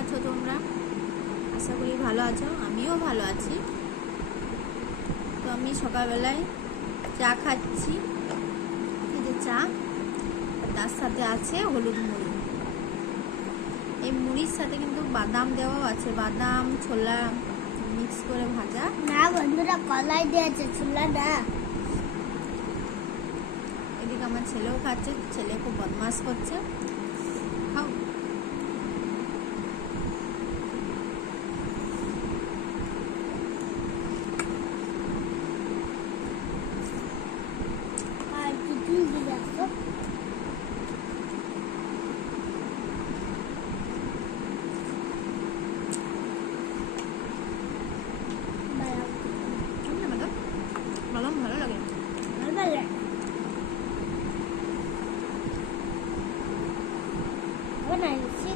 আছো তোমরা? আশা করি ভালো আছো, আমিও ভালো আছি। তো আমি সকালবেলায় চা খাচ্ছি, এই যে চা, তার সাথে আছে হলুদ মুড়ি। এই মুড়ির সাথে কিন্তু বাদাম দেওয়াও আছে, বাদাম ছোলা মিক্স করে ভাজা। না বন্ধুরা, কলাই দিয়েছে, ছোলা না। এদিকে আমার ছেলেও খাচ্ছে, ছেলে খুব বদমাস করছে। খাও। আর কিছু দিয়ে আসো। বাদাম ভালো লাগে। বানাইছি